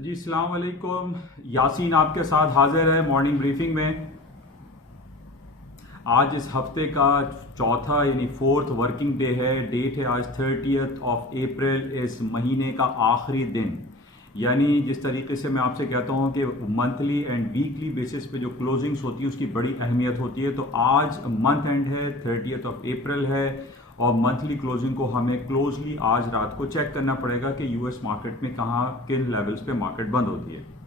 जी अस्सलाम वालेकुम। यासीन आपके साथ हाजिर है मॉर्निंग ब्रीफिंग में। आज इस हफ्ते का चौथा यानी फोर्थ वर्किंग डे है। डेट है आज 30th ऑफ अप्रैल, इस महीने का आखिरी दिन। यानी जिस तरीके से मैं आपसे कहता हूं कि मंथली एंड वीकली बेसिस पे जो क्लोजिंग्स होती है उसकी बड़ी अहमियत होती है, तो आज मंथ एंड है, 30th ऑफ अप्रैल है और मंथली क्लोजिंग को हमें क्लोजली आज रात को चेक करना पड़ेगा कि यूएस मार्केट में कहाँ किन लेवल्स पे मार्केट बंद होती है।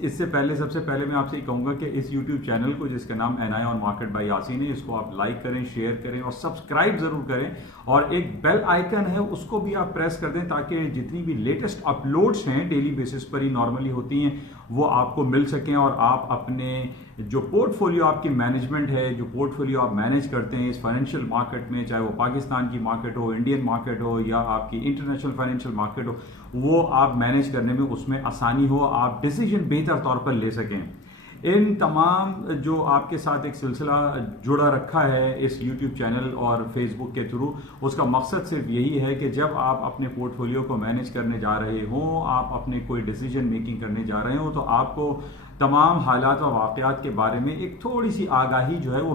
इससे पहले सबसे पहले मैं आपसे कहूंगा कि इस YouTube चैनल को जिसका नाम NI on market by Yasin है, इसको आप लाइक करें, शेयर करें और सब्सक्राइब जरूर करें और एक बेल आइकन है उसको भी आप प्रेस कर दें ताकि जितनी भी लेटेस्ट अपलोड्स हैं डेली बेसिस पर ही नॉर्मली होती हैं वो आपको मिल सकें और आप अपने जो पोर्टफोलियो आपकी मैनेजमेंट है, जो पोर्टफोलियो आप मैनेज करते हैं इस फाइनेंशियल मार्केट में, चाहे वो पाकिस्तान की मार्केट हो, इंडियन मार्केट हो या आपकी इंटरनेशनल फाइनेंशियल मार्केट हो, वो आप मैनेज करने में उसमें आसानी हो, आप डिसीजन बेहतर तौर पर ले सकें। इन तमाम जो आपके साथ एक सिलसिला जुड़ा रखा है इस YouTube चैनल और फेसबुक के थ्रू, उसका मकसद सिर्फ यही है कि जब आप अपने पोर्टफोलियो को मैनेज करने जा रहे हों, आप अपने कोई डिसीजन मेकिंग करने जा रहे हो, तो आपको तमाम हालात और वाक़यात के बारे में एक थोड़ी सी आगाही जो है वो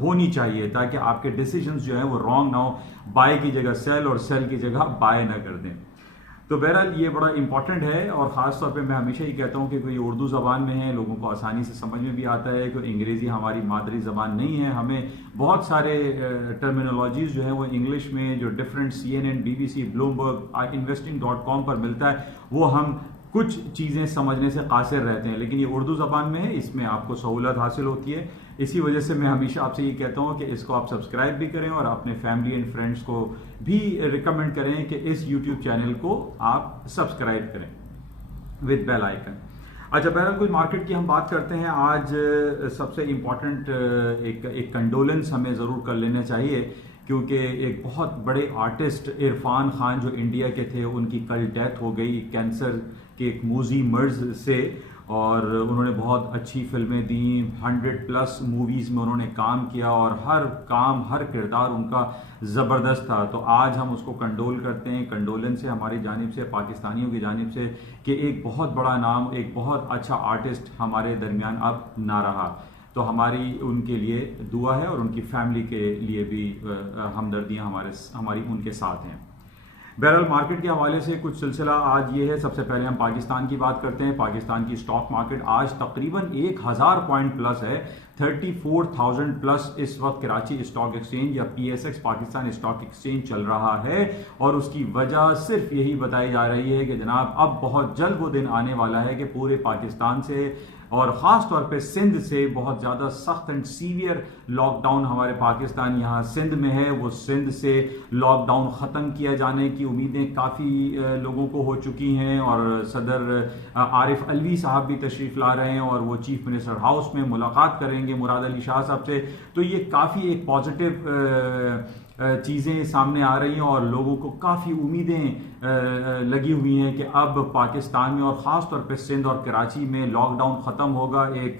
होनी चाहिए ताकि आपके डिसीजंस जो है वो रॉन्ग ना हो, बाय की जगह सेल और सेल की जगह बाय ना कर दें। तो बहरहाल ये बड़ा इंपॉर्टेंट है और ख़ास तौर पे मैं हमेशा ही कहता हूँ कि कोई उर्दू ज़बान में है, लोगों को आसानी से समझ में भी आता है, कोई अंग्रेज़ी हमारी मादरी ज़बान नहीं है। हमें बहुत सारे टर्मिनोलॉजीज़ जो है वो इंग्लिश में जो different CNN, BBC, Bloomberg, investing.com पर मिलता है, वो हम कुछ चीज़ें समझने से कासिर रहते हैं, लेकिन ये उर्दू ज़बान में है, इसमें आपको सहूलत हासिल होती है। इसी वजह से मैं हमेशा आपसे ये कहता हूँ कि इसको आप सब्सक्राइब भी करें और अपने फैमिली एंड फ्रेंड्स को भी रिकमेंड करें कि इस YouTube चैनल को आप सब्सक्राइब करें विद बेल आइकन। अच्छा, बहरहाल कोई मार्केट की हम बात करते हैं। आज सबसे इम्पॉर्टेंट एक कंडोलेंस हमें ज़रूर कर लेना चाहिए क्योंकि एक बहुत बड़े आर्टिस्ट इरफान खान जो इंडिया के थे, उनकी कल डेथ हो गई कैंसर के एक मूजी मर्ज से, और उन्होंने बहुत अच्छी फिल्में दी, 100+ मूवीज़ में उन्होंने काम किया और हर किरदार उनका ज़बरदस्त था। तो आज हम उसको कंडोल करते हैं, कंडोलेंस है हमारी जानिब से, पाकिस्तानियों की जानिब से, कि एक बहुत बड़ा नाम, एक बहुत अच्छा आर्टिस्ट हमारे दरमियान अब ना रहा। तो हमारी उनके लिए दुआ है और उनकी फैमिली के लिए भी हमदर्दियाँ हमारी उनके साथ हैं। बहरहाल मार्केट के हवाले से कुछ सिलसिला आज ये है। सबसे पहले हम पाकिस्तान की बात करते हैं। पाकिस्तान की स्टॉक मार्केट आज तकरीबन 1000 पॉइंट प्लस है, 34,000 प्लस इस वक्त कराची स्टॉक एक्सचेंज या PSX पाकिस्तान स्टॉक एक्सचेंज चल रहा है और उसकी वजह सिर्फ यही बताई जा रही है कि जनाब अब बहुत जल्द वो दिन आने वाला है कि पूरे पाकिस्तान से और ख़ास तौर पे सिंध से बहुत ज़्यादा सख्त एंड सीवियर लॉकडाउन हमारे पाकिस्तान यहाँ सिंध में है, वो सिंध से लॉकडाउन ख़त्म किया जाने की उम्मीदें काफ़ी लोगों को हो चुकी हैं और सदर आरिफ अलवी साहब भी तशरीफ़ ला रहे हैं और वो चीफ मिनिस्टर हाउस में मुलाकात करेंगे मुराद अली शाह साहब से। तो ये काफ़ी एक पॉजिटिव चीज़ें सामने आ रही हैं और लोगों को काफ़ी उम्मीदें लगी हुई हैं कि अब पाकिस्तान में और ख़ास तौर पे सिंध और कराची में लॉकडाउन ख़त्म होगा, एक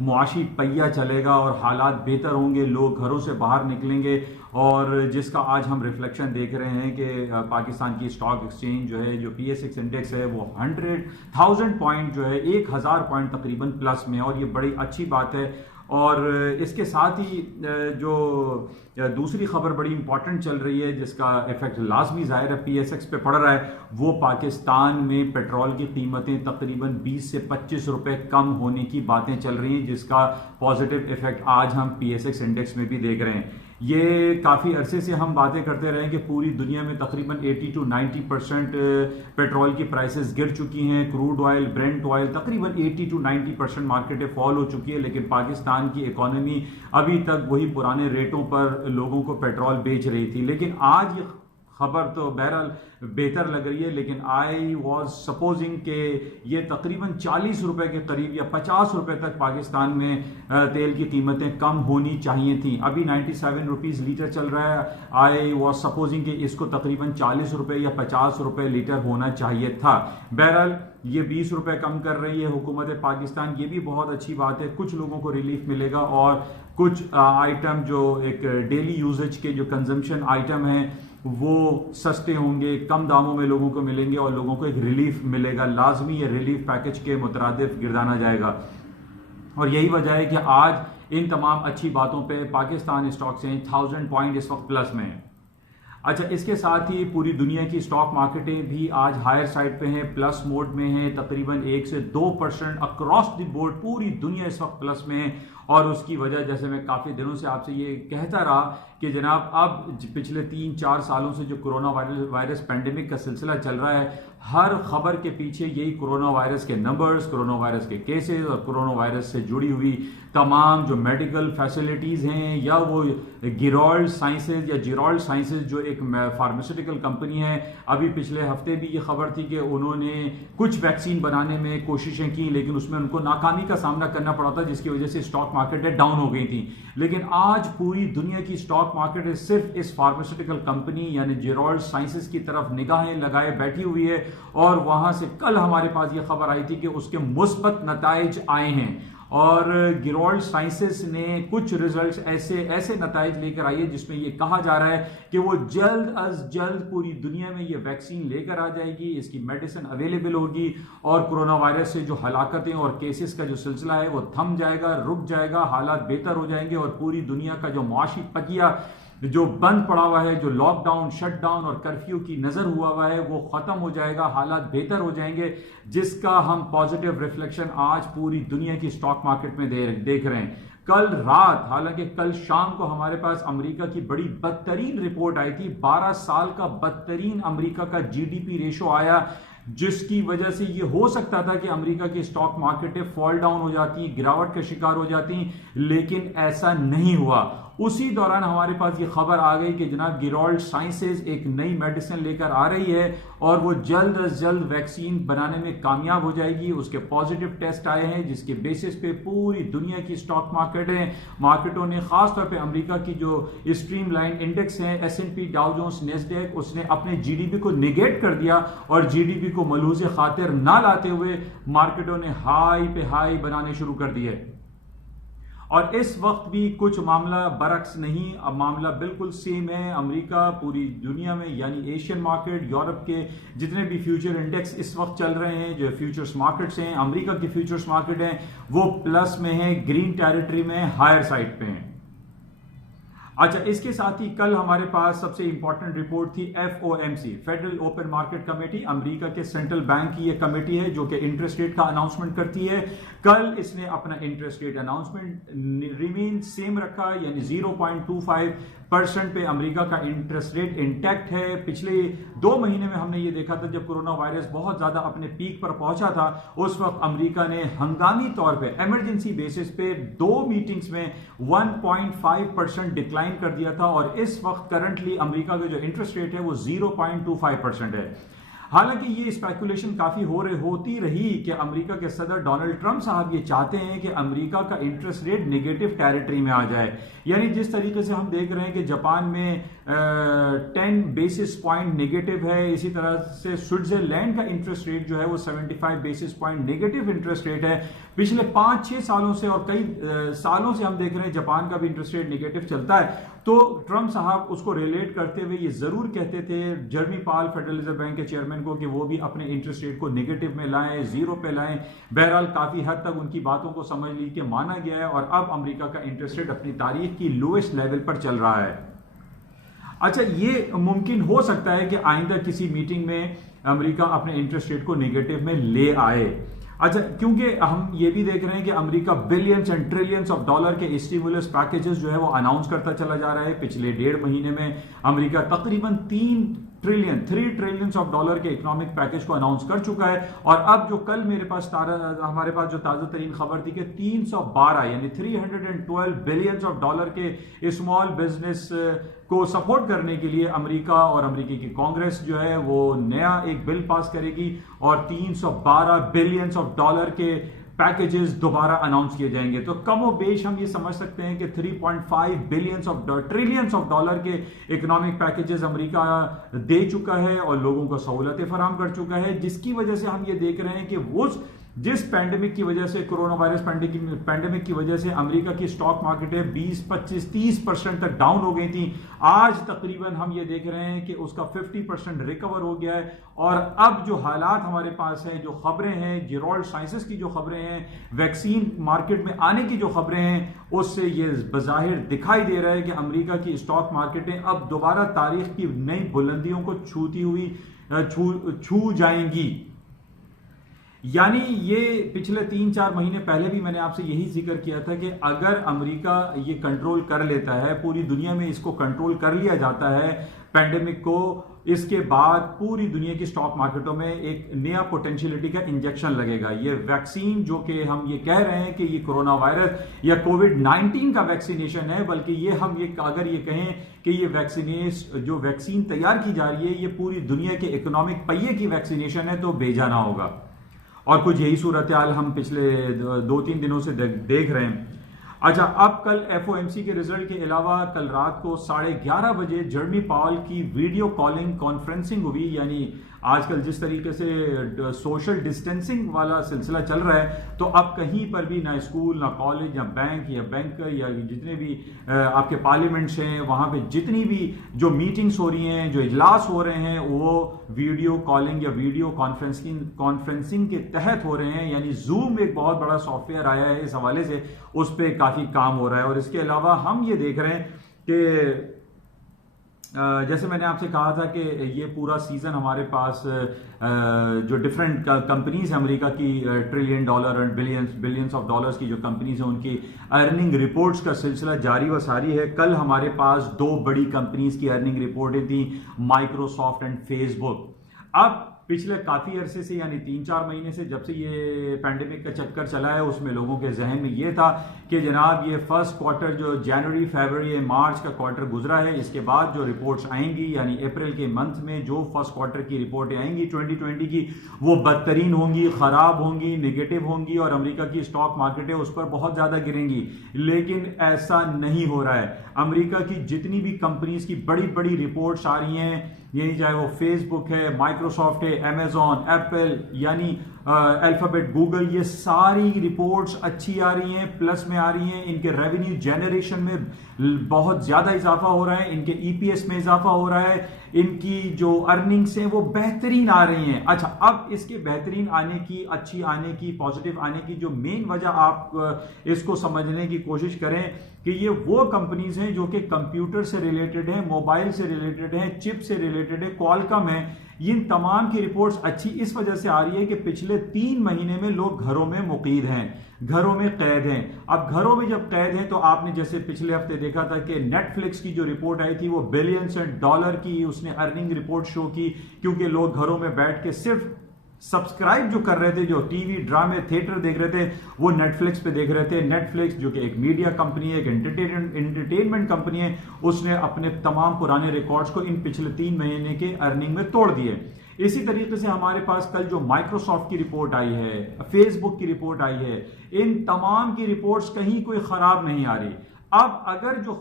मुआशी पहिया चलेगा और हालात बेहतर होंगे, लोग घरों से बाहर निकलेंगे और जिसका आज हम रिफ्लेक्शन देख रहे हैं कि पाकिस्तान की स्टॉक एक्सचेंज जो है, जो PSX इंडेक्स है, वो 100,000 पॉइंट जो है 1000 पॉइंट तकरीबन प्लस में है और ये बड़ी अच्छी बात है। और इसके साथ ही जो दूसरी खबर बड़ी इंपॉर्टेंट चल रही है जिसका इफेक्ट लाजमी ज़ाहिर है PSX पे पड़ रहा है, वो पाकिस्तान में पेट्रोल की कीमतें तकरीबन 20 से 25 रुपए कम होने की बातें चल रही हैं, जिसका पॉजिटिव इफेक्ट आज हम PSX इंडेक्स में भी देख रहे हैं। ये काफ़ी अरसे से हम बातें करते रहे कि पूरी दुनिया में तकरीबन 80 to 90% पेट्रोल की प्राइसेस गिर चुकी हैं, क्रूड ऑयल, ब्रेंट ऑयल तकरीबन 80 to 90% मार्केटें फॉल हो चुकी है, लेकिन पाकिस्तान की इकोनॉमी अभी तक वही पुराने रेटों पर लोगों को पेट्रोल बेच रही थी। लेकिन आज ये खबर तो बहरहाल बेहतर लग रही है, लेकिन आई वॉज सपोजिंग के ये तकरीबन 40 रुपए के करीब या 50 रुपए तक पाकिस्तान में तेल की कीमतें कम होनी चाहिए थी। अभी 97 रुपीज़ लीटर चल रहा है। आई वॉज सपोजिंग कि इसको तकरीबन 40 रुपए या 50 रुपए लीटर होना चाहिए था। बहरहाल ये 20 रुपए कम कर रही है हुकूमत पाकिस्तान, ये भी बहुत अच्छी बात है। कुछ लोगों को रिलीफ मिलेगा और कुछ आइटम जो एक डेली यूजेज के जो कंजम्पशन आइटम हैं वो सस्ते होंगे, कम दामों में लोगों को मिलेंगे और लोगों को एक रिलीफ मिलेगा। लाजमी ये रिलीफ पैकेज के मुतरादिफ गिरदाना जाएगा और यही वजह है कि आज इन तमाम अच्छी बातों पे पाकिस्तान स्टॉक से 1000 पॉइंट इस वक्त प्लस में है। अच्छा, इसके साथ ही पूरी दुनिया की स्टॉक मार्केटें भी आज हायर साइड पे हैं, प्लस मोड में हैं। तकरीबन 1 से 2% अक्रॉस द बोर्ड पूरी दुनिया इस वक्त प्लस में है। और उसकी वजह, जैसे मैं काफ़ी दिनों से आपसे ये कहता रहा कि जनाब अब पिछले 3-4 सालों से जो कोरोना वायरस पैंडेमिक का सिलसिला चल रहा है, हर खबर के पीछे यही कोरोना वायरस के नंबर्स, कोरोना वायरस के केसेस और कोरोना वायरस से जुड़ी हुई तमाम जो मेडिकल फैसिलिटीज़ हैं, या वो गिरोल्ड साइंसेज या जिरोल्ड साइंसेज जो एक फार्मास्यूटिकल कंपनी है, अभी पिछले हफ्ते भी ये खबर थी कि उन्होंने कुछ वैक्सीन बनाने में कोशिशें की लेकिन उसमें उनको नाकामी का सामना करना पड़ा था, जिसकी वजह से स्टॉक मार्केटें डाउन हो गई थी। लेकिन आज पूरी दुनिया की स्टॉक मार्केट सिर्फ इस फार्मास्यूटिकल कंपनी यानी जिरोल्ड साइंसेज की तरफ निगाहें लगाए बैठी हुई है और वहां से कल हमारे पास ये खबर आई थी कि उसके मुस्बत नताइज आए हैं और गिरोल्ड साइंसेस ने कुछ रिजल्ट्स ऐसे नताइज लेकर आई है जिसमें यह कहा जा रहा है कि वो जल्द अज जल्द पूरी दुनिया में ये वैक्सीन लेकर आ जाएगी, इसकी मेडिसिन अवेलेबल होगी और कोरोना वायरस से जो हलाकतें और केसेस का जो सिलसिला है वो थम जाएगा, रुक जाएगा, हालात बेहतर हो जाएंगे और पूरी दुनिया का जो मुआशी पकिया जो बंद पड़ा हुआ है, जो लॉकडाउन, शटडाउन और कर्फ्यू की नजर हुआ है, वो खत्म हो जाएगा, हालात बेहतर हो जाएंगे, जिसका हम पॉजिटिव रिफ्लेक्शन आज पूरी दुनिया की स्टॉक मार्केट में देख रहे हैं। कल रात, हालांकि कल शाम को हमारे पास अमेरिका की बड़ी बदतरीन रिपोर्ट आई थी, 12 साल का बदतरीन अमेरिका का जीडीपी रेशो आया, जिसकी वजह से ये हो सकता था कि अमेरिका की स्टॉक मार्केटें फॉल डाउन हो जाती, गिरावट का शिकार हो जाती, लेकिन ऐसा नहीं हुआ। उसी दौरान हमारे पास ये खबर आ गई कि जनाब गिरोल्ड साइंसेज एक नई मेडिसिन लेकर आ रही है और वो जल्द अज जल्द वैक्सीन बनाने में कामयाब हो जाएगी। उसके पॉजिटिव टेस्ट आए हैं जिसके बेसिस पे पूरी दुनिया की स्टॉक मार्केटों ने, खासतौर पे अमेरिका की जो स्ट्रीमलाइन इंडेक्स है S&P, डाउ जोन्स, नेस्डैक, उसने अपने जीडीपी को निगेट कर दिया और जीडीपी को मलूज़ खातिर ना लाते हुए मार्केटों ने हाई पे हाई बनाने शुरू कर दिए। और इस वक्त भी कुछ मामला बरक्स नहीं, अब मामला बिल्कुल सेम है। अमेरिका पूरी दुनिया में यानी एशियन मार्केट, यूरोप के जितने भी फ्यूचर इंडेक्स इस वक्त चल रहे हैं, जो फ्यूचर्स मार्केट्स हैं, अमेरिका के फ्यूचर्स मार्केट हैं, वो प्लस में है, ग्रीन टेरिटरी में, हायर साइड पे हैं। अच्छा, इसके साथ ही कल हमारे पास सबसे इंपॉर्टेंट रिपोर्ट थी FOMC, federal open market committee, America के सेंट्रल बैंक की यह कमेटी है जो कि इंटरेस्ट रेट का अनाउंसमेंट करती है। कल इसने अपना interest rate announcement remain same रखा, यानी 0.25% पे अमेरिका का इंटरेस्ट रेट इंटैक्ट है। पिछले 2 महीने में हमने ये देखा था जब कोरोना वायरस बहुत ज्यादा अपने पीक पर पहुंचा था, उस वक्त अमेरिका ने हंगामी तौर पे इमरजेंसी बेसिस पे 2 मीटिंग्स में 1.5% डिक्लाइन कर दिया था और इस वक्त करंटली अमेरिका का जो इंटरेस्ट रेट है वो 0.25% है। हालांकि ये स्पेकुलेशन काफी होती रही कि अमेरिका के सदर डोनाल्ड ट्रंप साहब ये चाहते हैं कि अमेरिका का इंटरेस्ट रेट नेगेटिव टेरिटरी में आ जाए, यानी जिस तरीके से हम देख रहे हैं कि जापान में 10 बेसिस पॉइंट नेगेटिव है, इसी तरह से स्विट्जरलैंड का इंटरेस्ट रेट जो है वो 75 basis point negative interest rate है। पिछले 5-6 सालों से और कई सालों से हम देख रहे हैं जापान का भी इंटरेस्ट रेट नेगेटिव चलता है। तो ट्रंप साहब उसको रिलेट करते हुए ये जरूर कहते थे जर्मी पाल, फेडरल रिजर्व बैंक के चेयरमैन को, कि वो भी अपने इंटरेस्ट रेट को नेगेटिव में लाएं, 0 पे लाएं। बहरहाल काफी हद तक उनकी बातों को समझ ली के माना गया है और अब अमेरिका का इंटरेस्ट रेट अपनी तारीख की लोएस्ट लेवल पर चल रहा है। अच्छा, ये मुमकिन हो सकता है कि आइंदा किसी मीटिंग में अमेरिका अपने इंटरेस्ट रेट को नेगेटिव में ले आए। अच्छा, क्योंकि हम ये भी देख रहे हैं कि America billions and trillions of dollar के स्टिमुलस पैकेजेस जो है वो अनाउंस करता चला जा रहा है। पिछले 1.5 महीने में अमेरिका तकरीबन 3 ट्रिलियन ऑफ डॉलर के इकोनॉमिक पैकेज को अनाउंस कर चुका है और अब जो कल हमारे पास जो ताजा तरीन खबर थी कि 312 यानी 312 बिलियन ऑफ डॉलर के स्मॉल बिजनेस को सपोर्ट करने के लिए अमेरिका और अमेरिकी की कांग्रेस जो है वो नया एक बिल पास करेगी और 312 बिलियन ऑफ डॉलर के पैकेजेस दोबारा अनाउंस किए जाएंगे। तो कमो बेश हम ये समझ सकते हैं कि 3.5 ट्रिलियंस ऑफ डॉलर के इकोनॉमिक पैकेजेस अमेरिका दे चुका है और लोगों को सहूलतें फराहम कर चुका है, जिसकी वजह से हम ये देख रहे हैं कि वो जिस पैंडेमिक की वजह से, कोरोना वायरस पैंडेमिक की वजह से अमेरिका की स्टॉक मार्केटें 20, 25, 30% तक डाउन हो गई थी, आज तकरीबन हम ये देख रहे हैं कि उसका 50% रिकवर हो गया है। और अब जो हालात हमारे पास हैं, जो खबरें हैं, जेरोल्ड साइंसेस की जो खबरें हैं, वैक्सीन मार्केट में आने की जो खबरें हैं, उससे ये बज़ाहिर दिखाई दे रहा है कि अमेरिका की स्टॉक मार्केटें अब दोबारा तारीख की नई बुलंदियों को छू जाएंगी। यानी ये पिछले 3-4 महीने पहले भी मैंने आपसे यही जिक्र किया था कि अगर अमेरिका ये कंट्रोल कर लेता है, पूरी दुनिया में इसको कंट्रोल कर लिया जाता है पैंडेमिक को, इसके बाद पूरी दुनिया की स्टॉक मार्केटों में एक नया पोटेंशियलिटी का इंजेक्शन लगेगा। ये वैक्सीन जो कि हम ये कह रहे हैं कि ये कोरोना वायरस या कोविड-19 का वैक्सीनेशन है, बल्कि ये हम ये अगर ये कहें कि ये जो वैक्सीन तैयार की जा रही है ये पूरी दुनिया के इकोनॉमिक पहिए की वैक्सीनेशन है, तो बेजाना होगा। और कुछ यही सूरत हाल हम पिछले 2-3 दिनों से देख रहे हैं। अच्छा, अब कल FOMC के रिजल्ट के अलावा कल रात को 11:30 बजे जर्मी पावल की वीडियो कॉलिंग कॉन्फ्रेंसिंग हुई। यानी आजकल जिस तरीके से सोशल डिस्टेंसिंग वाला सिलसिला चल रहा है, तो अब कहीं पर भी ना स्कूल, ना कॉलेज, ना बैंक या जितने भी आपके पार्लियामेंट्स हैं, वहां पे जितनी भी जो मीटिंग्स हो रही हैं, जो इजलास हो रहे हैं, वो वीडियो कॉलिंग या वीडियो कॉन्फ्रेंसिंग के तहत हो रहे हैं। यानी जूम एक बहुत बड़ा सॉफ्टवेयर आया है, इस हवाले से उस पर काफी काम हो रहा है। और इसके अलावा हम ये देख रहे हैं कि जैसे मैंने आपसे कहा था कि ये पूरा सीजन हमारे पास जो डिफरेंट कंपनीज है अमेरिका की, $1 ट्रिलियन और बिलियंस ऑफ डॉलर्स की जो कंपनीज हैं, उनकी अर्निंग रिपोर्ट्स का सिलसिला जारी व सारी है। कल हमारे पास 2 बड़ी कंपनीज की अर्निंग रिपोर्टें थी, माइक्रोसॉफ्ट एंड फेसबुक। अब पिछले काफी अरसे से, यानी 3-4 महीने से, जब से ये पैंडेमिक का चक्कर चला है, उसमें लोगों के जहन में ये था कि जनाब ये फर्स्ट क्वार्टर जो जनवरी, फरवरी, मार्च का क्वार्टर गुजरा है, इसके बाद जो रिपोर्ट्स आएंगी, यानी अप्रैल के मंथ में जो फर्स्ट क्वार्टर की रिपोर्टें आएंगी 2020 की, वो बदतरीन होंगी, खराब होंगी, नेगेटिव होंगी और अमेरिका की स्टॉक मार्केटें उस पर बहुत ज्यादा गिरेंगी। लेकिन ऐसा नहीं हो रहा है। अमेरिका की जितनी भी कंपनीज की बड़ी बड़ी रिपोर्ट्स आ रही हैं, यानी चाहे वो फेसबुक है, माइक्रोसॉफ्ट है, अमेजॉन, एप्पल, यानी अल्फाबेट, गूगल, ये सारी रिपोर्ट्स अच्छी आ रही हैं, प्लस में आ रही हैं। इनके रेवेन्यू जनरेशन में बहुत ज्यादा इजाफा हो रहा है, इनके EPS में इजाफा हो रहा है, इनकी जो अर्निंग्स हैं वो बेहतरीन आ रही हैं। अच्छा, अब इसके बेहतरीन आने की, अच्छी आने की, पॉजिटिव आने की जो मेन वजह आप इसको समझने की कोशिश करें कि ये वो कंपनीज हैं जो कि कंप्यूटर से रिलेटेड हैं, मोबाइल से रिलेटेड हैं, चिप से रिलेटेड है, क्वालकॉम है। इन तमाम की रिपोर्ट्स अच्छी इस वजह से आ रही है कि पिछले 3 महीने में लोग घरों में मुकीद हैं, घरों में कैद हैं। अब घरों में जब कैद हैं, तो आपने जैसे पिछले हफ्ते देखा था कि नेटफ्लिक्स की जो रिपोर्ट आई थी वो बिलियंस डॉलर की उसने अर्निंग रिपोर्ट शो की, क्योंकि लोग घरों में बैठ के सिर्फ सब्सक्राइब जो कर रहे थे, जो टीवी, ड्रामे, थिएटर देख रहे थे, वो नेटफ्लिक्स पे देख रहे थे। नेटफ्लिक्स जो कि एक मीडिया कंपनी है, एक एंटरटेनमेंट कंपनी है, उसने अपने तमाम पुराने रिकॉर्ड्स को इन पिछले 3 महीने के अर्निंग में तोड़ दिए। इसी तरीके से हमारे पास कल जो माइक्रोसॉफ्ट की रिपोर्ट आई है, फेसबुक की रिपोर्ट आई है, इन तमाम की रिपोर्ट्स कहीं कोई खराब नहीं आ रही। अब अगर जो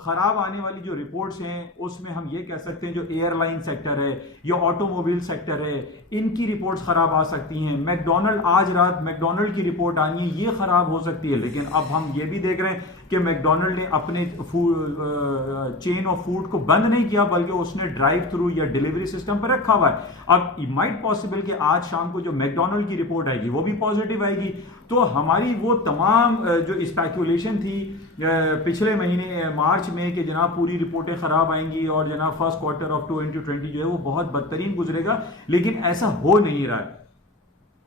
खराब आने वाली जो रिपोर्ट्स हैं उसमें हम ये कह सकते हैं जो एयरलाइन सेक्टर है या ऑटोमोबाइल सेक्टर है, इनकी रिपोर्ट्स खराब आ सकती हैं। मैकडोनल्ड, आज रात मैकडोनल्ड की रिपोर्ट आनी है, ये खराब हो सकती है। लेकिन अब हम ये भी देख रहे हैं कि मैकडोनल्ड ने अपने चेन ऑफ फूड को बंद नहीं किया, बल्कि उसने ड्राइव थ्रू या डिलीवरी सिस्टम पर रखा हुआ है। अब माइट पॉसिबल कि आज शाम को जो मैकडोनल्ड की रिपोर्ट आएगी वो भी पॉजिटिव आएगी। तो हमारी वो तमाम जो स्पेकुलेशन थी पिछले महीने मार्च में कि जनाब पूरी रिपोर्टें खराब आएंगी और जनाब फर्स्ट क्वार्टर ऑफ 2020 जो है वो बहुत बदतरीन गुजरेगा, लेकिन ऐसा हो नहीं रहा है।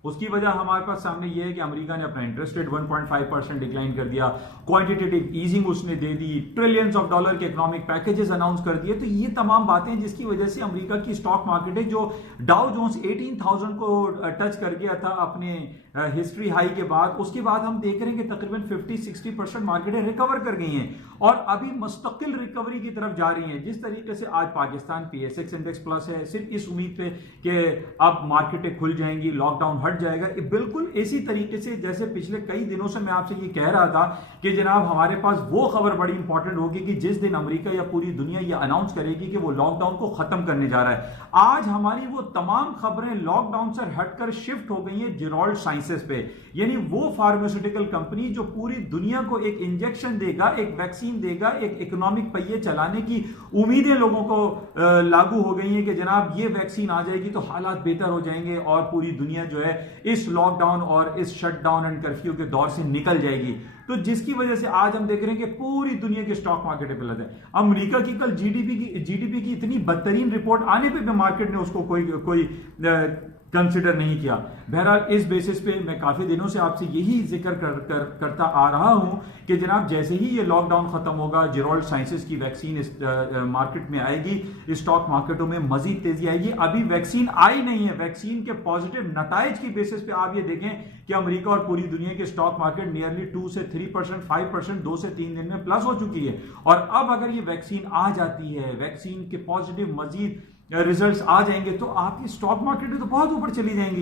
उसकी वजह हमारे पास सामने यह है कि अमेरिका ने अपना इंटरेस्ट रेट 1.5% डिक्लाइन कर दिया, क्वांटिटेटिव ईजिंग उसने दे दी, ट्रिलियंस ऑफ डॉलर के इकोनॉमिक पैकेजेस अनाउंस कर दिए। तो ये तमाम बातें जिसकी वजह से अमेरिका की स्टॉक मार्केट है जो डाउ जोन्स 18,000 को टच कर गया था अपने हिस्ट्री हाई के बाद, उसके बाद हम देख रहे हैं कि तकरीबन 50-60% मार्केटें रिकवर कर गई हैं और अभी मुस्तकिल रिकवरी की तरफ जा रही हैं। जिस तरीके से आज पाकिस्तान PSX इंडेक्स प्लस है, सिर्फ इस उम्मीद पे कि अब मार्केटें खुल जाएंगी, लॉकडाउन हट जाएगा। बिल्कुल इसी तरीके से जैसे पिछले कई दिनों से मैं आपसे ये कह रहा था कि जनाब हमारे पास वो खबर बड़ी इंपॉर्टेंट होगी कि जिस दिन अमेरिका या पूरी दुनिया ये अनाउंस करेगी कि वो लॉकडाउन को खत्म करने जा रहा है, आज हमारी वो तमाम खबरें लॉकडाउन से हटकर शिफ्ट हो गई हैं जेरॉल्ड साइंसेस पे। यानी वो फार्मास्यूटिकल कंपनी जो पूरी दुनिया को एक इंजेक्शन देगा, एक वैक्सीन देगा, एक इकोनॉमिक पहिए चलाने की उम्मीदें लोगों को लागू हो गई हैं कि जनाब ये वैक्सीन आ जाएगी तो हालात बेहतर हो जाएंगे और पूरी दुनिया जो है इस लॉकडाउन और इस शटडाउन एंड कर्फ्यू के दौर से निकल जाएगी। तो जिसकी वजह से आज हम देख रहे हैं कि पूरी दुनिया के स्टॉक मार्केट पे लगे। अमेरिका की कल जीडीपी की इतनी बदतरीन रिपोर्ट आने पे भी मार्केट ने उसको कोई कंसिडर नहीं किया। बहरहाल इस बेसिस पे मैं काफी दिनों से आपसे यही जिक्र करता आ रहा हूं कि जनाब जैसे ही ये लॉकडाउन खत्म होगा, जेरॉल्ड साइंसेस की वैक्सीन इस मार्केट में आएगी, स्टॉक मार्केटों में मजीद तेजी आएगी। अभी वैक्सीन आई नहीं है, वैक्सीन के पॉजिटिव नताइज की बेसिस पे आप ये देखें कि अमेरिका और पूरी दुनिया के स्टॉक मार्केट नियरली 2 से 3%, 5% 2 से 3 दिन में प्लस हो चुकी है। और अब अगर ये वैक्सीन आ जाती है, वैक्सीन के पॉजिटिव मजीद रिजल्ट्स आ जाएंगे तो आपकी स्टॉक मार्केट में तो बहुत ऊपर चली जाएंगी।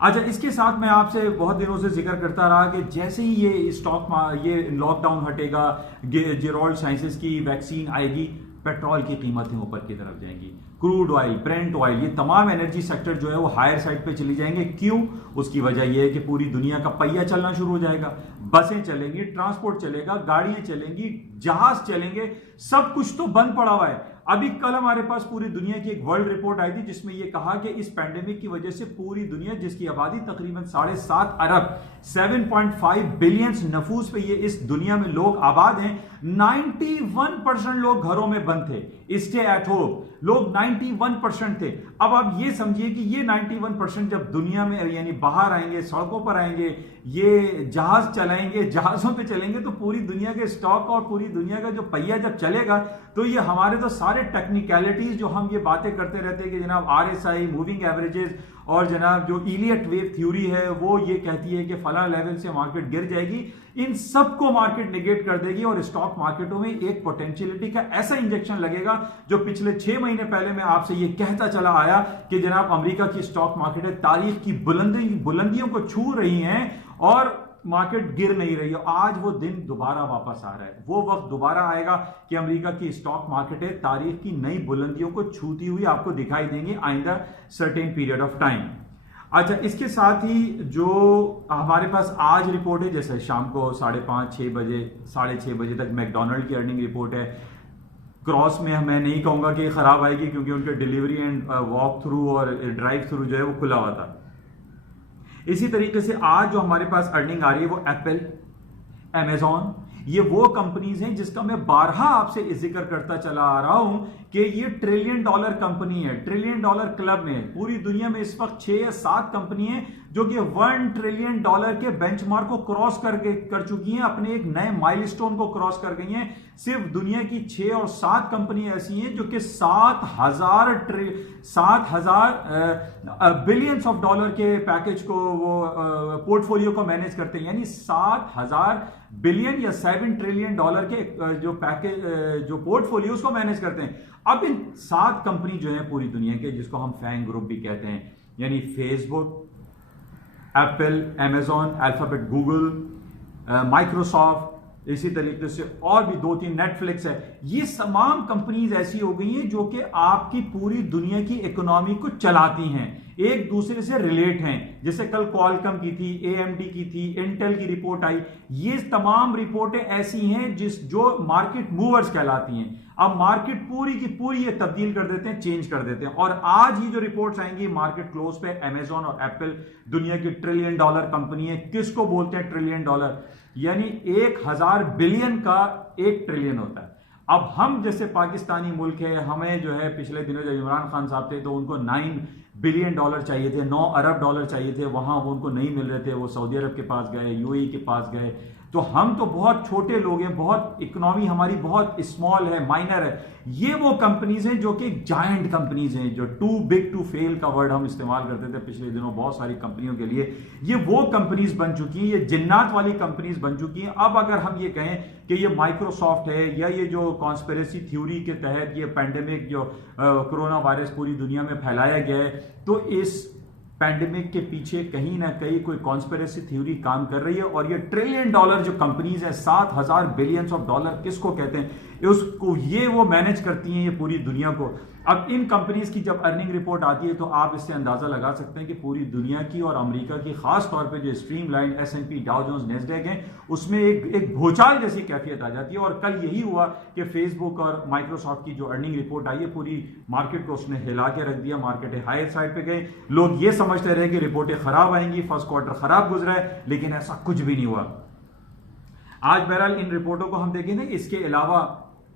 अच्छा, इसके साथ मैं आपसे बहुत दिनों से जिक्र करता रहा कि जैसे ही ये लॉकडाउन हटेगा, जेरॉल्ड साइंसेस की वैक्सीन आएगी, पेट्रोल की कीमतें ऊपर की तरफ जाएंगी। क्रूड ऑयल, ब्रेंट ऑयल, ये तमाम एनर्जी सेक्टर जो है वो हायर साइड पे चली जाएंगे। क्यों? उसकी वजह यह है कि पूरी दुनिया का पहिया चलना शुरू हो जाएगा, बसें चलेंगी, ट्रांसपोर्ट चलेगा, गाड़ियां चलेंगी, जहाज चलेंगे, सब कुछ तो बंद पड़ा हुआ है। अभी कल हमारे पास पूरी दुनिया की एक वर्ल्ड रिपोर्ट आई थी जिसमें यह कहा कि इस पैंडेमिक की वजह से पूरी दुनिया, जिसकी आबादी तकरीबन 7.5 अरब 7.5 बिलियन नफूस पे ये इस दुनिया में लोग आबाद हैं, 91% लोग घरों में बंद थे, स्टे एट होम लोग 91% थे। अब आप ये समझिए कि ये 91% जब दुनिया में यानी बाहर आएंगे, सड़कों पर आएंगे, ये जहाज चलाएंगे, जहाजों पे चलेंगे, तो पूरी दुनिया के स्टॉक और पूरी दुनिया का जो पहिया जब चलेगा तो ये हमारे तो सारे टेक्निकलिटीज जो हम ये बातें करते रहते हैं कि जनाब RSI, मूविंग एवरेजेस और जनाब जो इलियट वेव थ्योरी है वो ये कहती है कि फला लेवल से मार्केट गिर जाएगी, इन सबको मार्केट निगेट कर देगी और स्टॉक मार्केटों में एक पोटेंशियलिटी का ऐसा इंजेक्शन लगेगा जो पिछले 6 महीने पहले मैं आपसे ये कहता चला आया कि जनाब अमेरिका की स्टॉक मार्केट तारीख की बुलंदियों को छू रही हैं और मार्केट गिर नहीं रही है। आज वो दिन दोबारा वापस आ रहा है, वो वक्त दोबारा आएगा कि अमेरिका की स्टॉक मार्केट तारीख की नई बुलंदियों को छूती हुई आपको दिखाई देंगी आइंदा सर्टेन पीरियड ऑफ टाइम। अच्छा, इसके साथ ही जो हमारे पास आज रिपोर्ट है, जैसे शाम को 5:30-6 बजे 6:30 बजे तक मैकडोनल्ड की अर्निंग रिपोर्ट है। क्रॉस में मैं नहीं कहूंगा कि खराब आएगी क्योंकि उनके डिलीवरी एंड वॉक थ्रू और ड्राइव थ्रू जो है वो खुला हुआ था। इसी तरीके से आज जो हमारे पास अर्निंग आ रही है वो एप्पल, अमेजॉन, ये वो कंपनीज हैं जिसका मैं बारहा आपसे जिक्र करता चला आ रहा हूं कि ये $1 ट्रिलियन कंपनी है, $1 ट्रिलियन क्लब में। पूरी दुनिया में इस वक्त 6 या 7 कंपनी है जो कि $1 ट्रिलियन के बेंचमार्क को क्रॉस कर चुकी हैं, अपने एक नए माइलस्टोन को क्रॉस कर गई हैं। सिर्फ दुनिया की 6 और 7 कंपनी ऐसी हैं जो कि 7,000 बिलियंस ऑफ डॉलर के पैकेज को वो पोर्टफोलियो को मैनेज करते हैं, यानी 7,000 बिलियन या $7 ट्रिलियन के जो पैकेज जो पोर्टफोलियो को मैनेज करते हैं। अब इन 7 कंपनी जो है पूरी दुनिया के, जिसको हम फैंग ग्रुप भी कहते हैं, यानी Facebook, Apple, Amazon, alphabet, Google, Microsoft, इसी तरीके से और भी 2-3 नेटफ्लिक्स है, ये तमाम कंपनीज ऐसी हो गई हैं जो कि आपकी पूरी दुनिया की इकोनॉमी को चलाती हैं, एक दूसरे से रिलेट हैं। जैसे कल क्वालकॉम की थी, AMD की थी, इंटेल की रिपोर्ट आई, ये तमाम रिपोर्टें ऐसी हैं जो मार्केट मूवर्स कहलाती हैं। अब मार्केट पूरी की पूरी ये तब्दील कर देते हैं, चेंज कर देते हैं। और आज ही जो रिपोर्ट्स आएंगी मार्केट क्लोज पे, अमेजॉन और एप्पल दुनिया की $1 ट्रिलियन कंपनी है। किसको बोलते हैं $1 ट्रिलियन? यानी 1000 बिलियन का 1 ट्रिलियन होता है। अब हम जैसे पाकिस्तानी मुल्क है, हमें जो है पिछले दिनों जब इमरान खान साहब थे तो उनको $9 बिलियन चाहिए थे, $9 अरब चाहिए थे, वहां वो उनको नहीं मिल रहे थे, वो सऊदी अरब के पास गए, UAE के पास गए। तो हम तो बहुत छोटे लोग हैं, बहुत इकोनॉमी हमारी बहुत स्मॉल है, माइनर है। ये वो कंपनीज हैं जो कि जायंट कंपनीज हैं, जो टू बिग टू फेल का वर्ड हम इस्तेमाल करते थे पिछले दिनों बहुत सारी कंपनियों के लिए। ये वो कंपनीज बन चुकी हैं, ये जिन्नात वाली कंपनीज बन चुकी हैं। अब अगर हम ये कहें कि ये माइक्रोसॉफ्ट है या ये जो कॉन्स्पिरेसी थ्योरी के तहत ये पैंडेमिक जो कोरोना वायरस पूरी दुनिया में फैलाया गया है, तो इस पैंडेमिक के पीछे कहीं ना कहीं कोई कॉन्स्पिरेसी थ्योरी काम कर रही है और ये $1 ट्रिलियन जो कंपनीज है, 7,000 बिलियंस ऑफ डॉलर किसको कहते हैं, उसको ये वो मैनेज करती हैं ये पूरी दुनिया को। अब इन कंपनीज की जब अर्निंग रिपोर्ट आती है तो आप इससे अंदाजा लगा सकते हैं कि पूरी दुनिया की और अमेरिका की खास तौर पे जो streamline S&P Dow Jones Nasdaq हैं उसमें एक भूचाल जैसी कैफियत आ जाती है। और कल यही हुआ कि फेसबुक और माइक्रोसॉफ्ट की जो अर्निंग रिपोर्ट आई है पूरी मार्केट को उसने हिला के रख दिया, मार्केट हाई साइड पे गए। लोग ये समझते रहे कि रिपोर्टें खराब आएंगी, फर्स्ट क्वार्टर खराब गुजरा है, लेकिन ऐसा कुछ भी नहीं हुआ। आज बहरहाल इन रिपोर्टों को हम देखें ना, इसके अलावा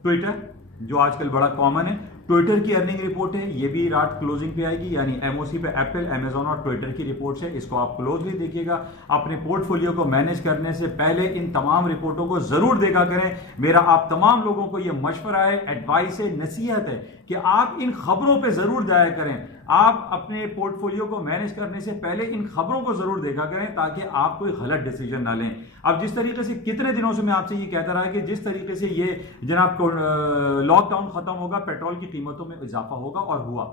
ट्विटर जो आजकल बड़ा कॉमन है, ट्विटर की अर्निंग रिपोर्ट है, ये भी रात क्लोजिंग पे आएगी, यानी एमओसी पे एप्पल, अमेजॉन और ट्विटर की रिपोर्ट्स है। इसको आप क्लोजली देखिएगा। अपने पोर्टफोलियो को मैनेज करने से पहले इन तमाम रिपोर्टों को जरूर देखा करें। मेरा आप तमाम लोगों को यह मशवरा है, एडवाइस है, नसीहत है कि आप इन खबरों पे जरूर जाया करें। आप अपने पोर्टफोलियो को मैनेज करने से पहले इन खबरों को जरूर देखा करें ताकि आप कोई गलत डिसीजन ना लें। अब जिस तरीके से कितने दिनों से मैं आपसे ये कहता रहा कि जिस तरीके से ये जनाब लॉकडाउन खत्म होगा, पेट्रोल की कीमतों में इजाफा होगा, और हुआ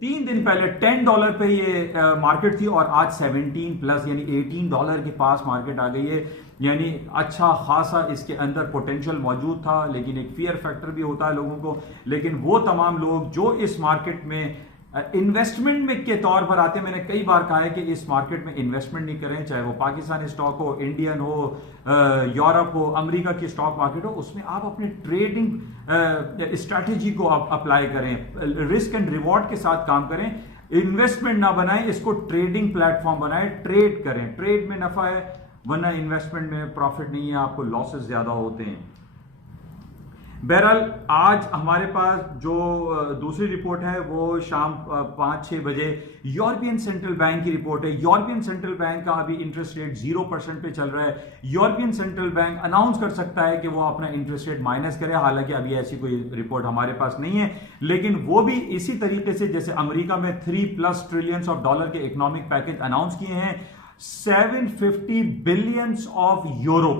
3 दिन पहले $10 पे ये मार्केट थी और आज 17 प्लस यानी $18 के पास मार्केट आ गई है। यानी अच्छा खासा इसके अंदर पोटेंशियल मौजूद था, लेकिन एक फियर फैक्टर भी होता है लोगों को। लेकिन वो तमाम लोग जो इस मार्केट में इन्वेस्टमेंट में के तौर पर आते हैं, मैंने कई बार कहा है कि इस मार्केट में इन्वेस्टमेंट नहीं करें, चाहे वो पाकिस्तानी स्टॉक हो, इंडियन हो, यूरोप हो, अमेरिका की स्टॉक मार्केट हो, उसमें आप अपने ट्रेडिंग स्ट्रैटेजी को आप अप्लाई करें, रिस्क एंड रिवॉर्ड के साथ काम करें। इन्वेस्टमेंट ना बनाएं, इसको ट्रेडिंग प्लेटफॉर्म बनाएं, ट्रेड करें। ट्रेड में नफा है, वरना इन्वेस्टमेंट में प्रॉफिट नहीं है, आपको लॉसेस ज्यादा होते हैं। बहरहाल आज हमारे पास जो दूसरी रिपोर्ट है वो शाम 5-6 बजे यूरोपियन सेंट्रल बैंक की रिपोर्ट है। यूरोपियन सेंट्रल बैंक का अभी इंटरेस्ट रेट 0% पे चल रहा है। यूरोपियन सेंट्रल बैंक अनाउंस कर सकता है कि वो अपना इंटरेस्ट रेट माइनस करे, हालांकि अभी ऐसी कोई रिपोर्ट हमारे पास नहीं है, लेकिन वो भी इसी तरीके से जैसे अमेरिका में $3+ ट्रिलियन के इकोनॉमिक पैकेज अनाउंस किए हैं। 750 billions of euro,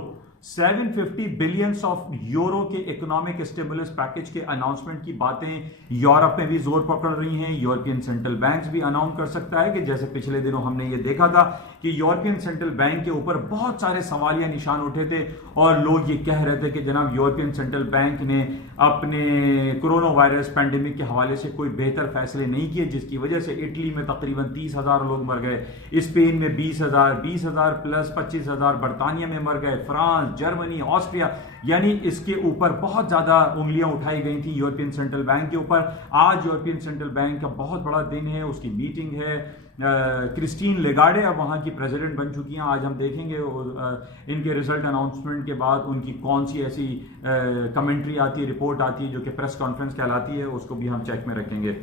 750 billions of euro के इकोनॉमिक स्टिमुलस पैकेज के अनाउंसमेंट की बातें यूरोप में भी जोर पकड़ रही हैं। यूरोपियन सेंट्रल बैंक भी अनाउंस कर सकता है कि जैसे पिछले दिनों हमने ये देखा था कि यूरोपियन सेंट्रल बैंक के ऊपर बहुत सारे सवालिया निशान उठे थे और लोग ये कह रहे थे कि जनाब यूरोपियन सेंट्रल बैंक ने अपने कोरोना वायरस पैंडेमिक के हवाले से कोई बेहतर फैसले नहीं किए, जिसकी वजह से इटली में तकरीबन 30,000 लोग मर गए, स्पेन में 20,000 प्लस 25,000 बर्तानिया में मर गए, फ्रांस, जर्मनी, ऑस्ट्रिया, यानी इसके ऊपर बहुत ज्यादा उंगलियां उठाई गई थी यूरोपियन सेंट्रल बैंक के ऊपर। आज यूरोपियन सेंट्रल बैंक का बहुत बड़ा दिन है, उसकी मीटिंग है। क्रिस्टीन लेगार्डे अब वहां की प्रेसिडेंट बन चुकी हैं। आज हम देखेंगे इनके रिजल्ट अनाउंसमेंट के बाद उनकी कौन सी ऐसी कमेंट्री आती है, रिपोर्ट आती है जो कि प्रेस कॉन्फ्रेंस कहलाती है, उसको भी हम चेक में रखेंगे।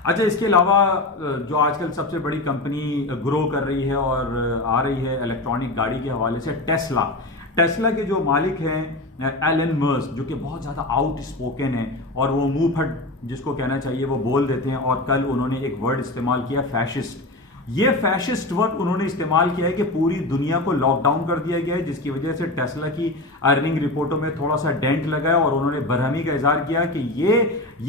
अच्छा, इसके अलावा जो आजकल सबसे बड़ी कंपनी ग्रो कर रही है और आ रही है इलेक्ट्रॉनिक गाड़ी के हवाले से, टेस्ला के जो मालिक हैं एलन मस्क, जो कि बहुत ज्यादा आउट स्पोकन है और वो मुंह फट जिसको कहना चाहिए वो बोल देते हैं, और कल उन्होंने एक वर्ड इस्तेमाल किया, फैशिस्ट। ये फैशिस्ट वर्ड उन्होंने इस्तेमाल किया है कि पूरी दुनिया को लॉकडाउन कर दिया गया है, जिसकी वजह से टेस्ला की अर्निंग रिपोर्टों में थोड़ा सा डेंट लगा है, और उन्होंने बरहमी का इजहार किया कि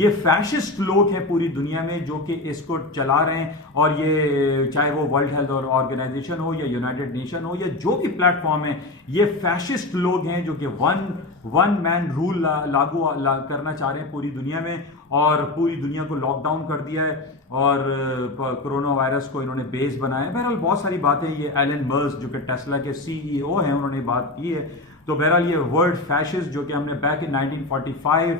ये फैशिस्ट लोग हैं पूरी दुनिया में जो कि इसको चला रहे हैं, और ये चाहे वो वर्ल्ड हेल्थ ऑर्गेनाइजेशन हो या यूनाइटेड नेशन हो या जो भी प्लेटफॉर्म है, ये फैशिस्ट लोग हैं जो कि वन मैन रूल लागू करना चाह रहे हैं पूरी दुनिया में, और पूरी दुनिया को लॉकडाउन कर दिया है और कोरोना वायरस को इन्होंने बेस बनाया है। बहरहाल बहुत सारी बातें ये एलन मस्क जो कि टेस्ला के सीईओ हैं उन्होंने बात की है। तो बहरहाल ये वर्ड फैशिस्ट जो कि हमने बैक इन 1945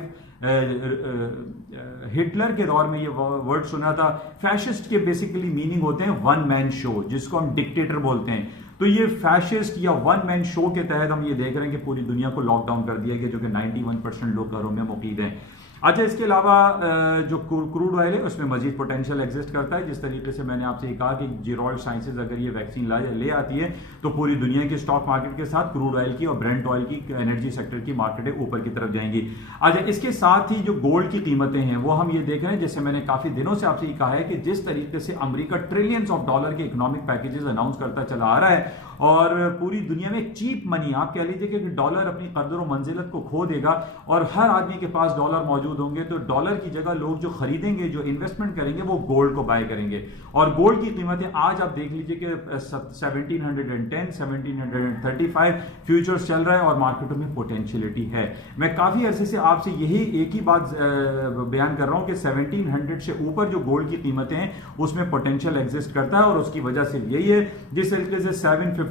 हिटलर के दौर में ये वर्ड सुना था। फैशिस्ट के बेसिकली मीनिंग होते हैं वन मैन शो, जिसको हम डिक्टेटर बोलते हैं। तो ये फैशिस्ट या वन मैन शो के तहत हम ये देख रहे हैं कि पूरी दुनिया को लॉकडाउन कर दिया गया, जो कि 91% लोग घरों में मुकीद हैं। अच्छा, इसके अलावा जो क्रूड ऑयल है उसमें मजीद पोटेंशियल एग्जिस्ट करता है। जिस तरीके से मैंने आपसे कहा कि जिरोल्ड साइंसेज अगर ये वैक्सीन ले आती है तो पूरी दुनिया के स्टॉक मार्केट के साथ क्रूड ऑयल की और ब्रेंट ऑयल की, एनर्जी सेक्टर की मार्केटें ऊपर की तरफ जाएंगी। अच्छा, इसके साथ ही जो गोल्ड की कीमतें हैं वो हम ये देख रहे हैं, जैसे मैंने काफी दिनों से आपसे कहा है कि जिस तरीके से अमेरिका $ट्रिलियंस के इकोनॉमिक पैकेजेस अनाउंस करता चला आ रहा है और पूरी दुनिया में एक चीप मनी, आप कह लीजिए कि डॉलर अपनी कदर और मंजिलत को खो देगा और हर आदमी के पास डॉलर मौजूद होंगे, तो डॉलर की जगह लोग जो खरीदेंगे, जो इन्वेस्टमेंट करेंगे, वो गोल्ड को बाय करेंगे। और गोल्ड की कीमतें आज आप देख लीजिए कि 1710, 1735 फ्यूचर्स चल रहा है और मार्केटों में पोटेंशियलिटी है। मैं काफी अरसे से आपसे यही एक ही बात बयान कर रहा हूं कि 1700 से ऊपर जो गोल्ड की कीमतें हैं उसमें पोटेंशियल एग्जिस्ट करता है और उसकी वजह से यही है जिस तरीके से 750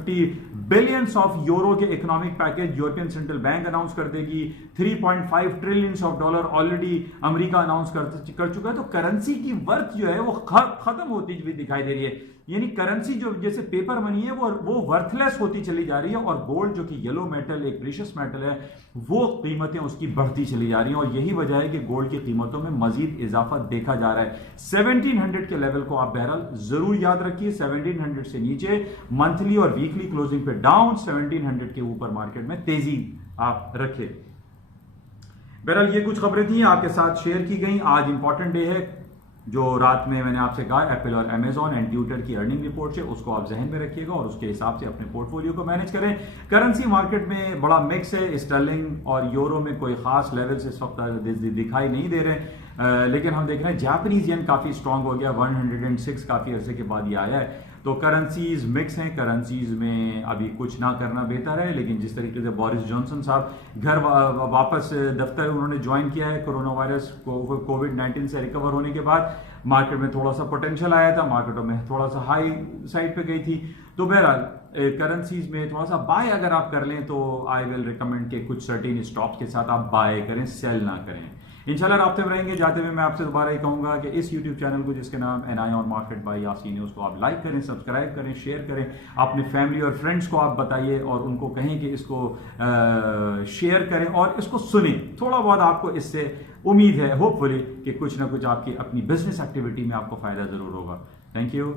बिलियंस ऑफ यूरो के economic package European central bank announce कर देगी, 3.5 trillions of dollar already America announce कर चुका है। तो करेंसी की वर्थ जो है वो खत्म होती हुई दिखाई दे रही है, यानी करेंसी जो जैसे पेपर मनी है वो वर्थलेस होती चली जा रही है और गोल्ड जो कि येलो मेटल, एक प्रीशियस मेटल है, वो कीमतें उसकी बढ़ती चली जा रही हैं और यही वजह है कि गोल्ड की कीमतों में मजीद इजाफा देखा जा रहा है। 1700 के लेवल को आप बहरहाल जरूर याद रखिए, 1700 से नीचे मंथली और वीकली क्लोजिंग पे डाउन, 1700 के ऊपर मार्केट में तेजी आप रखें। बहरहाल ये कुछ खबरें थी आपके साथ शेयर की गई। आज इंपॉर्टेंट डे है, जो रात में मैंने आपसे कहा एप्पल और अमेजॉन एंड ट्विटर की अर्निंग रिपोर्ट है, उसको आप जहन में रखिएगा और उसके हिसाब से अपने पोर्टफोलियो को मैनेज करें। करेंसी मार्केट में बड़ा मिक्स है, स्टर्लिंग और यूरो में कोई खास लेवल से इस वक्त दिखाई नहीं दे रहे, लेकिन हम देख रहे हैं जापानीज येन काफी स्ट्रांग हो गया, 106 काफी अरसे के बाद ये आया है। तो करेंसीज मिक्स हैं, करेंसीज में अभी कुछ ना करना बेहतर है, लेकिन जिस तरीके से बोरिस जॉनसन साहब घर वापस दफ्तर उन्होंने ज्वाइन किया है कोरोना वायरस कोविड-19 से रिकवर होने के बाद, मार्केट में थोड़ा सा पोटेंशियल आया था, मार्केटों में थोड़ा सा हाई साइड पे गई थी। तो बहरहाल करेंसीज में थोड़ा सा बाय अगर आप कर लें तो आई विल रिकमेंड के कुछ सर्टेन स्टॉप्स के साथ आप बाय करें, सेल ना करें। इंशाल्लाह राब्ते में रहेंगे। जाते हुए मैं आपसे दोबारा ये कहूंगा कि इस YouTube चैनल को जिसके नाम NI on market by Yasin है, उसको आप लाइक करें, सब्सक्राइब करें, शेयर करें, अपनी फैमिली और फ्रेंड्स को आप बताइए और उनको कहें कि इसको शेयर करें और इसको सुनें। थोड़ा बहुत आपको इससे उम्मीद है होपफुली कि कुछ ना कुछ आपकी अपनी बिजनेस एक्टिविटी में आपको फायदा जरूर होगा। Thank you.